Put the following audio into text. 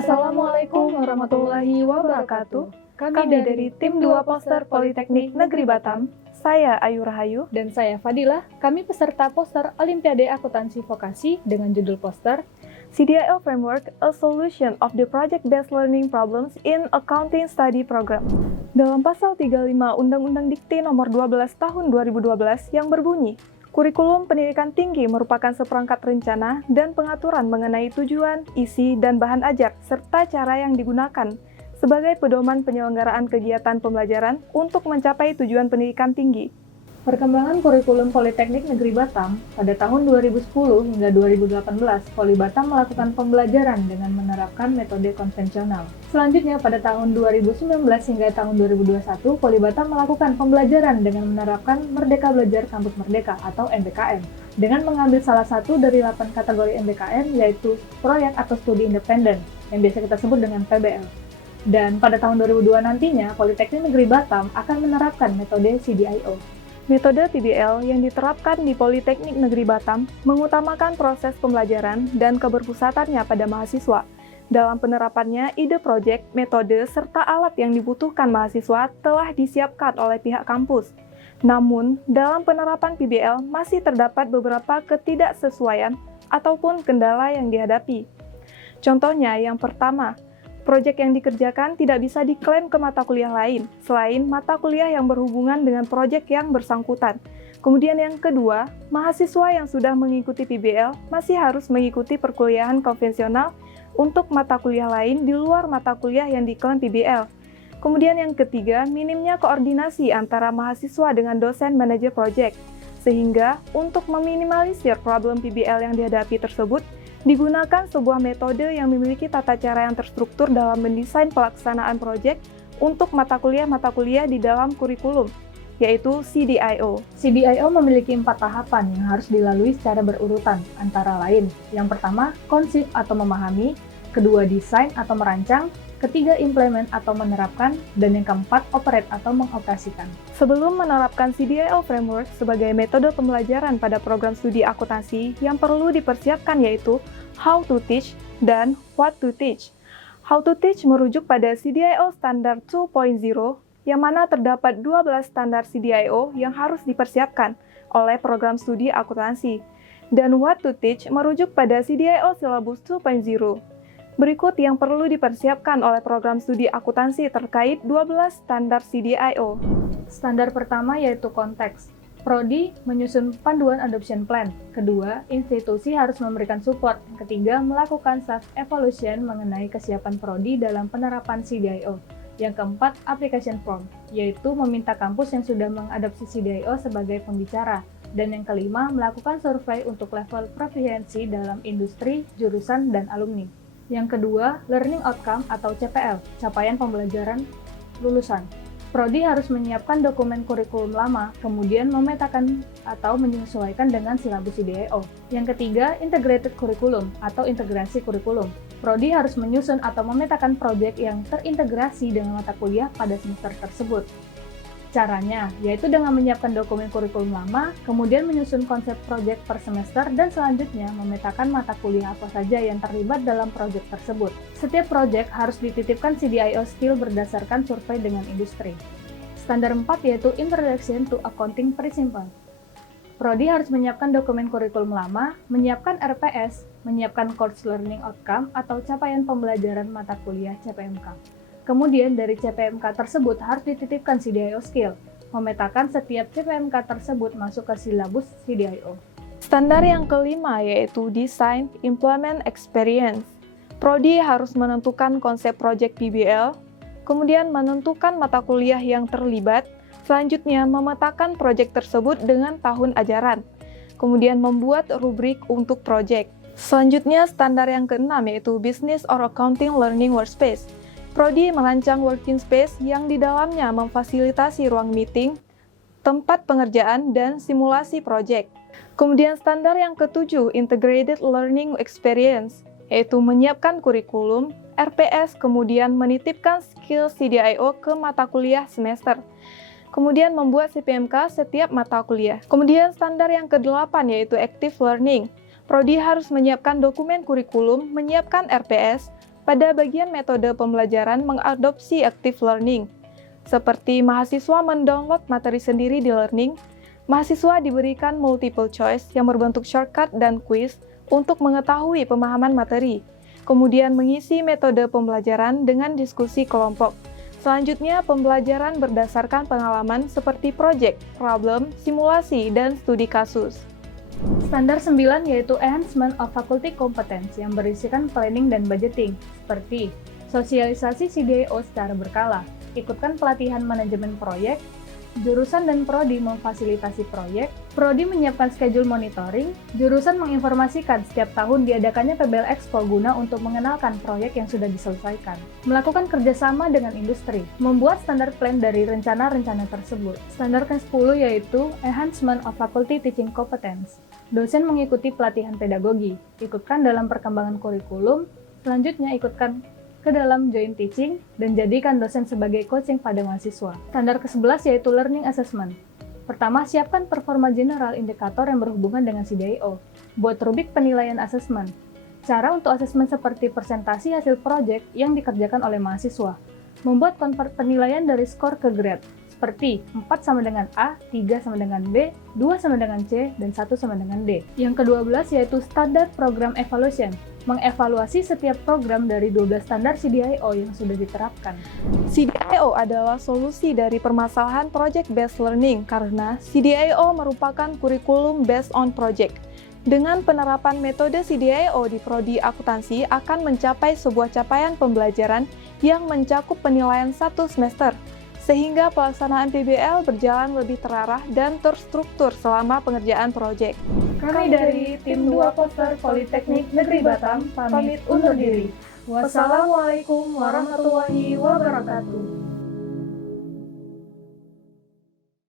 Assalamualaikum warahmatullahi wabarakatuh. Kami dari tim 2 Poster Politeknik Negeri Batam. Saya Ayu Rahayu Dan saya Fadilah. Kami peserta poster Olimpiade Akuntansi Vokasi dengan judul poster CDIO Framework, a solution of the project-based learning problems in accounting study program. Dalam pasal 35 Undang-Undang Dikti nomor 12 tahun 2012 yang berbunyi, kurikulum pendidikan tinggi merupakan seperangkat rencana dan pengaturan mengenai tujuan, isi, dan bahan ajar, serta cara yang digunakan sebagai pedoman penyelenggaraan kegiatan pembelajaran untuk mencapai tujuan pendidikan tinggi. Perkembangan kurikulum Politeknik Negeri Batam pada tahun 2010 hingga 2018, Poli Batam melakukan pembelajaran dengan menerapkan metode konvensional. Selanjutnya pada tahun 2019 hingga tahun 2021, Poli Batam melakukan pembelajaran dengan menerapkan Merdeka Belajar Kampus Merdeka atau MBKM, dengan mengambil salah satu dari 8 kategori MBKM, yaitu proyek atau studi independen, yang biasa kita sebut dengan PBL. Dan pada tahun 2002 nantinya, Politeknik Negeri Batam akan menerapkan metode CDIO. Metode PBL yang diterapkan di Politeknik Negeri Batam mengutamakan proses pembelajaran dan keberpusatannya pada mahasiswa. Dalam penerapannya, ide proyek, metode, serta alat yang dibutuhkan mahasiswa telah disiapkan oleh pihak kampus. Namun, dalam penerapan PBL masih terdapat beberapa ketidaksesuaian ataupun kendala yang dihadapi. Contohnya, yang pertama, proyek yang dikerjakan tidak bisa diklaim ke mata kuliah lain, selain mata kuliah yang berhubungan dengan proyek yang bersangkutan. Kemudian yang kedua, mahasiswa yang sudah mengikuti PBL masih harus mengikuti perkuliahan konvensional untuk mata kuliah lain di luar mata kuliah yang diklaim PBL. Kemudian yang ketiga, minimnya koordinasi antara mahasiswa dengan dosen manajer proyek, sehingga untuk meminimalisir problem PBL yang dihadapi tersebut, digunakan sebuah metode yang memiliki tata cara yang terstruktur dalam mendesain pelaksanaan proyek untuk mata kuliah di dalam kurikulum, yaitu CDIO. CDIO memiliki 4 tahapan yang harus dilalui secara berurutan, antara lain, yang pertama, konsep atau memahami, kedua, desain atau merancang, ketiga, implement atau menerapkan, dan yang keempat, operate atau mengoperasikan. Sebelum menerapkan CDIO Framework sebagai metode pembelajaran pada program studi akuntansi, yang perlu dipersiapkan yaitu how to teach dan what to teach. How to teach merujuk pada CDIO Standard 2.0, yang mana terdapat 12 standar CDIO yang harus dipersiapkan oleh program studi akuntansi. Dan what to teach merujuk pada CDIO Syllabus 2.0. Berikut yang perlu dipersiapkan oleh program studi akuntansi terkait 12 standar CDIO. Standar pertama yaitu konteks. Prodi menyusun panduan adoption plan. Kedua, institusi harus memberikan support. Ketiga, melakukan self-evaluation mengenai kesiapan prodi dalam penerapan CDIO. Yang keempat, application form, yaitu meminta kampus yang sudah mengadopsi CDIO sebagai pembicara. Dan yang kelima, melakukan survei untuk level proficiency dalam industri, jurusan, dan alumni. Yang kedua, learning outcome atau CPL, capaian pembelajaran lulusan. Prodi harus menyiapkan dokumen kurikulum lama, kemudian memetakan atau menyesuaikan dengan silabus CDIO. Yang ketiga, integrated curriculum atau integrasi kurikulum. Prodi harus menyusun atau memetakan proyek yang terintegrasi dengan mata kuliah pada semester tersebut. Caranya, yaitu dengan menyiapkan dokumen kurikulum lama, kemudian menyusun konsep proyek per semester, dan selanjutnya memetakan mata kuliah apa saja yang terlibat dalam proyek tersebut. Setiap proyek harus dititipkan CDIO skill berdasarkan survei dengan industri. Standar 4 yaitu Introduction to Accounting Principles. Prodi harus menyiapkan dokumen kurikulum lama, menyiapkan RPS, menyiapkan Course Learning Outcome atau capaian pembelajaran mata kuliah CPMK. Kemudian dari CPMK tersebut harus dititipkan CDIO skill, memetakan setiap CPMK tersebut masuk ke silabus CDIO. Standar yang kelima yaitu Design Implement Experience. Prodi harus menentukan konsep proyek PBL, kemudian menentukan mata kuliah yang terlibat, selanjutnya memetakan proyek tersebut dengan tahun ajaran, kemudian membuat rubrik untuk proyek. Selanjutnya standar yang keenam yaitu Business or Accounting Learning Workspace. Prodi merancang working space yang di dalamnya memfasilitasi ruang meeting, tempat pengerjaan, dan simulasi proyek. Kemudian standar yang ketujuh, Integrated Learning Experience, yaitu menyiapkan kurikulum, RPS, kemudian menitipkan skill CDIO ke mata kuliah semester. Kemudian membuat CPMK setiap mata kuliah. Kemudian standar yang kedelapan yaitu Active Learning. Prodi harus menyiapkan dokumen kurikulum, menyiapkan RPS, pada bagian metode pembelajaran mengadopsi active learning. Seperti mahasiswa mendownload materi sendiri di Learning, mahasiswa diberikan multiple choice yang berbentuk shortcut dan quiz untuk mengetahui pemahaman materi, kemudian mengisi metode pembelajaran dengan diskusi kelompok. Selanjutnya, pembelajaran berdasarkan pengalaman seperti project, problem, simulasi, dan studi kasus. Standar 9 yaitu Enhancement of Faculty Competence yang berisikan planning dan budgeting, seperti sosialisasi CDIO secara berkala, ikutkan pelatihan manajemen proyek, jurusan dan prodi memfasilitasi proyek, prodi menyiapkan schedule monitoring, jurusan menginformasikan setiap tahun diadakannya PBL Expo guna untuk mengenalkan proyek yang sudah diselesaikan, melakukan kerjasama dengan industri, membuat standar plan dari rencana-rencana tersebut. Standar ke-10 yaitu Enhancement of Faculty Teaching Competence. Dosen mengikuti pelatihan pedagogi, ikutkan dalam perkembangan kurikulum, selanjutnya ikutkan ke dalam joint teaching, dan jadikan dosen sebagai coaching pada mahasiswa. Standar ke-11 yaitu Learning Assessment. Pertama, siapkan performa general indikator yang berhubungan dengan CDIO. Buat rubrik penilaian asesmen. Cara untuk asesmen seperti presentasi hasil proyek yang dikerjakan oleh mahasiswa. Membuat convert penilaian dari skor ke grade, seperti 4 sama dengan A, 3 sama dengan B, 2 sama dengan C, dan 1 sama dengan D. Yang ke-12 yaitu Standard Program Evaluation. Mengevaluasi setiap program dari 12 standar CDIO yang sudah diterapkan. CDIO adalah solusi dari permasalahan project-based learning karena CDIO merupakan kurikulum based on project. Dengan penerapan metode CDIO di prodi akuntansi akan mencapai sebuah capaian pembelajaran yang mencakup penilaian 1 semester, sehingga pelaksanaan PBL berjalan lebih terarah dan terstruktur selama pengerjaan proyek. Kami dari Tim 2 Poster Politeknik Negeri Batam pamit undur diri. Wassalamualaikum warahmatullahi wabarakatuh.